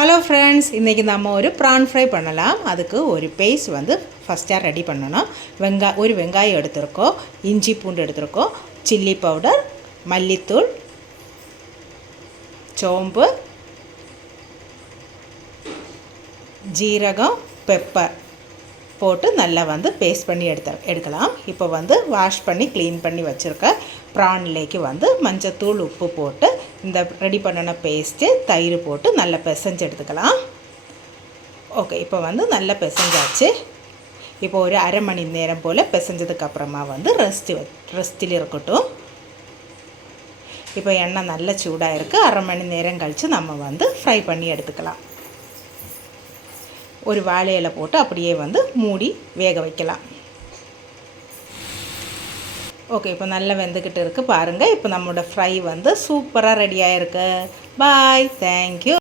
Hello friends, இன்றைக்கி நம்ம ஒரு ப்ரான் ஃப்ரை பண்ணலாம். அதுக்கு ஒரு பேஸ்ட் வந்து ஃபஸ்ட்டாக ரெடி பண்ணணும். ஒரு வெங்காயம் எடுத்துருக்கோம், இஞ்சி பூண்டு எடுத்துருக்கோம், சில்லி பவுடர், மல்லித்தூள், சோம்பு, ஜீரகம், பெப்பர் போட்டு நல்லா வந்து பேஸ்ட் பண்ணி எடுக்கலாம். இப்போ வந்து வாஷ் பண்ணி க்ளீன் பண்ணி வச்சுருக்க ப்ரான்லேக்கு வந்து மஞ்சத்தூள், உப்பு போட்டு இந்த ரெடி பண்ணின பேஸ்ட்டு, தயிர் போட்டு நல்லா பிசைஞ்சு எடுத்துக்கலாம். ஓகே, இப்போ வந்து நல்லா பிசைஞ்சாச்சு. இப்போ ஒரு அரை மணி நேரம் போல் பிசைஞ்சதுக்கப்புறமா வந்து ரெஸ்ட்டில் இருக்கட்டும். இப்போ எண்ணெய் நல்லா சூடாக இருக்குது. அரை மணி நேரம் கழித்து நம்ம வந்து ஃப்ரை பண்ணி எடுத்துக்கலாம். ஒரு வாழை இலை போட்டு அப்படியே வந்து மூடி வேக வைக்கலாம். ஓகே, இப்போ நல்லா வெந்துக்கிட்டு இருக்குது பாருங்கள். இப்போ நம்மளோட ஃப்ரை வந்து சூப்பராக ரெடியாக இருக்குது. பாய், தேங்க்யூ.